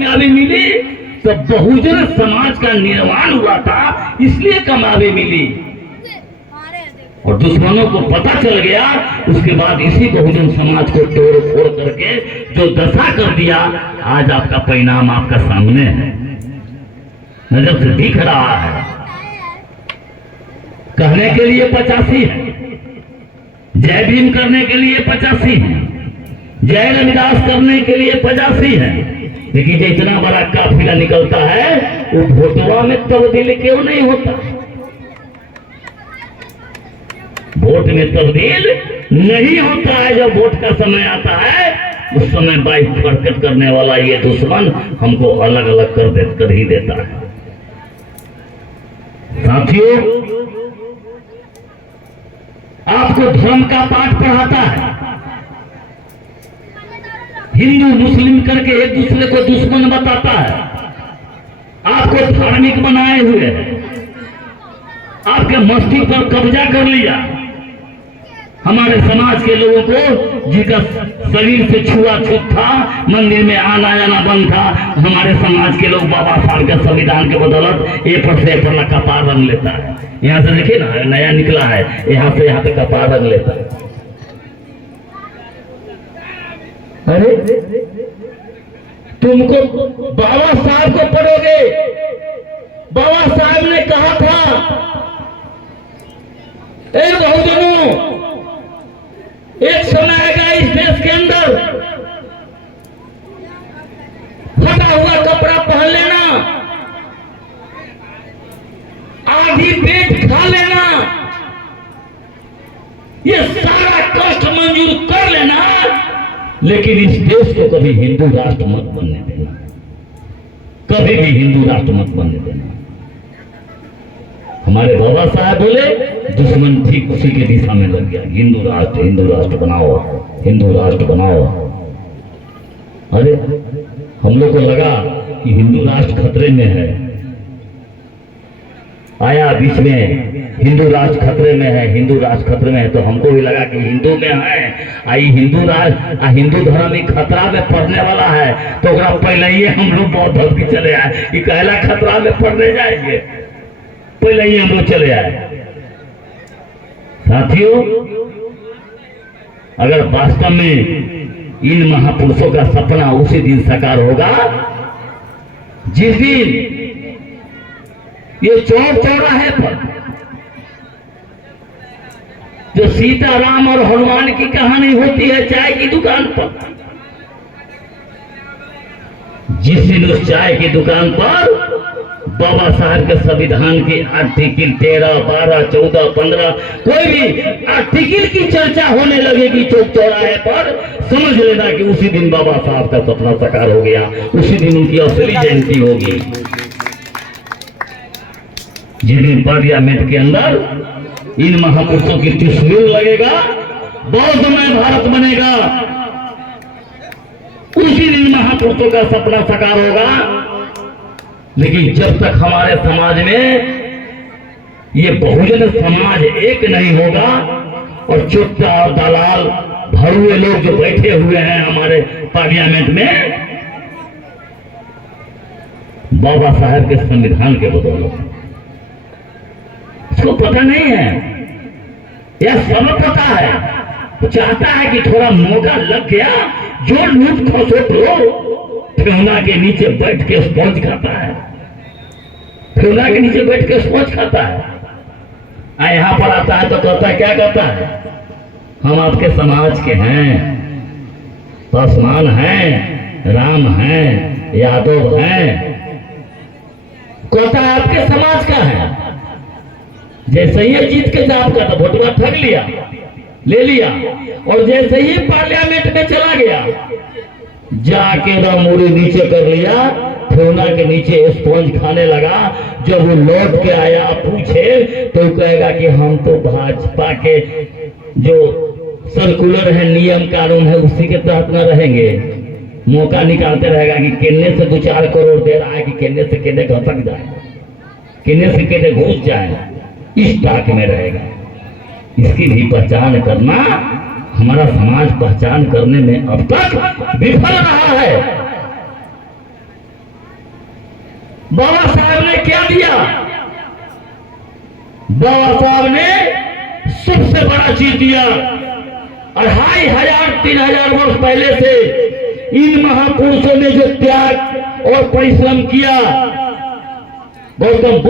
कामयाबी मिली तो बहुजन समाज का निर्माण हुआ था, इसलिए कामयाबी मिली। और दुश्मनों को पता चल गया, उसके बाद इसी बहुजन समाज को तोड़ फोड़ करके जो दशा कर दिया, आज आपका परिणाम आपका सामने है, नजर से दिख रहा है। कहने के लिए 85 है, जय भीम करने के लिए 85 है, जय रविदास करने के लिए 85 है, लेकिन जो इतना बड़ा काफिला निकलता है वो वोटवा में तब्दील क्यों नहीं होता? वोट में तब्दील नहीं होता है। जब वोट का समय आता है उस समय बाइक फरकत करने वाला ये दुश्मन हमको अलग अलग कर ही देता है। साथियों, आपको धर्म का पाठ पढ़ाता है, हिंदू मुस्लिम करके एक दूसरे को दुश्मन बताता है, आपको धार्मिक बनाए हुए है, आपके मस्तिष्क पर कब्जा कर लिया। हमारे समाज के लोगों को जिनका शरीर से छुआछूत था, मंदिर में आना जाना बंद था, हमारे समाज के लोग बाबा साहब के संविधान के बदौलत ए पर से पर कपार रंग लेता है। यहाँ से देखिए ना, नया निकला है, यहाँ से यहाँ पे कपार रंग लेता है। अरे तुमको बाबा साहब को पढ़ोगे, बाबा साहब ने कहा था, ए बहुजनों, एक समय आएगा इस देश के अंदर फटा हुआ कपड़ा पहन लेना, आधी पेट खा लेना, ये सारा कष्ट मंजूर कर लेना, लेकिन इस देश को कभी हिंदू राष्ट्र मत बनने देना, कभी भी हिंदू राष्ट्र मत बनने देना। हमारे बाबा साहब बोले, दुश्मन ठीक उसी के दिशा में लग गया, हिंदू राष्ट्र बनाओ, हिंदू राष्ट्र बनाओ। अरे हम लोग को लगा कि हिंदू राष्ट्र खतरे में है, आया बीच में हिंदू राष्ट्र खतरे में है, हिंदू राष्ट्र खतरे में है, तो हमको भी लगा कि हिंदू में है, आई हिंदू राष्ट्र हिंदू धर्म ही खतरा में पड़ने वाला है, तो पहले ही हम लोग बौद्ध धर्म की चले आए कि कहला खतरा में पड़ने जाएंगे, पहले ही हम लोग चले आए। साथियों, अगर वास्तव में इन महापुरुषों का सपना उसी दिन साकार होगा जिस दिन ये चौक चौराहे पर जो सीता राम और हनुमान की कहानी होती है चाय की दुकान पर, जिस दिन उस चाय की दुकान पर बाबा साहब के संविधान की आर्टिकल 13, 12, 14, 15 कोई भी आर्टिकल की चर्चा होने लगेगी चौक चौराहे पर, समझ लेना कि उसी दिन बाबा साहब का सपना साकार हो गया, उसी दिन उनकी असली जयंती होगी। जिस दिन पार्लियामेंट के अंदर इन महापुरुषों की तस्वीर लगेगा, बौद्धमय भारत बनेगा, उसी दिन महापुरुषों का सपना साकार होगा। लेकिन जब तक हमारे समाज में ये बहुजन समाज एक नहीं होगा और चुट्टा और दलाल भरुए लोग जो बैठे हुए हैं हमारे पार्लियामेंट में बाबा साहब के संविधान के बदौलत, उसको पता नहीं है, यह सब पता है, वो चाहता है कि थोड़ा मौका लग गया, जो लूट खसोट लो, ठेहुना के नीचे बैठ के स्पॉन्ज खाता है, ठेहुना के नीचे बैठ के स्पॉन्ज खाता है। यहाँ पर आता है तो कहता है, क्या कहता है, हम आपके समाज के हैं, पासवान हैं, राम हैं, यादव हैं, कहता है आपके समाज का है। जैसे ही जीत के आपका तो वोटवा ठग लिया, ले लिया, और जैसे ही पार्लियामेंट में चला गया, जाके रामूरी नीचे कर लिया, ठेहुना के नीचे स्पॉन्ज खाने लगा। जब वो लौट के आया पूछे तो कहेगा कि हम तो भाजपा के जो सर्कुलर है, नियम कानून है, उसी के तहत न रहेंगे। मौका निकालते रहेगा कि किन्ने से 2-4 करोड़ दे रहा है कि किन्ने से किन्ने घसक जाए, किन्ने से किन्ने घुस जाए, इस टाक में रहेगा। इसकी भी पहचान करना हमारा समाज पहचान करने में अब तक विफल रहा है। बाबा साहब ने क्या दिया? बाबा साहब ने सबसे बड़ा चीज दिया। 2500 3000 वर्ष पहले से इन महापुरुषों ने जो त्याग और परिश्रम किया, गौतम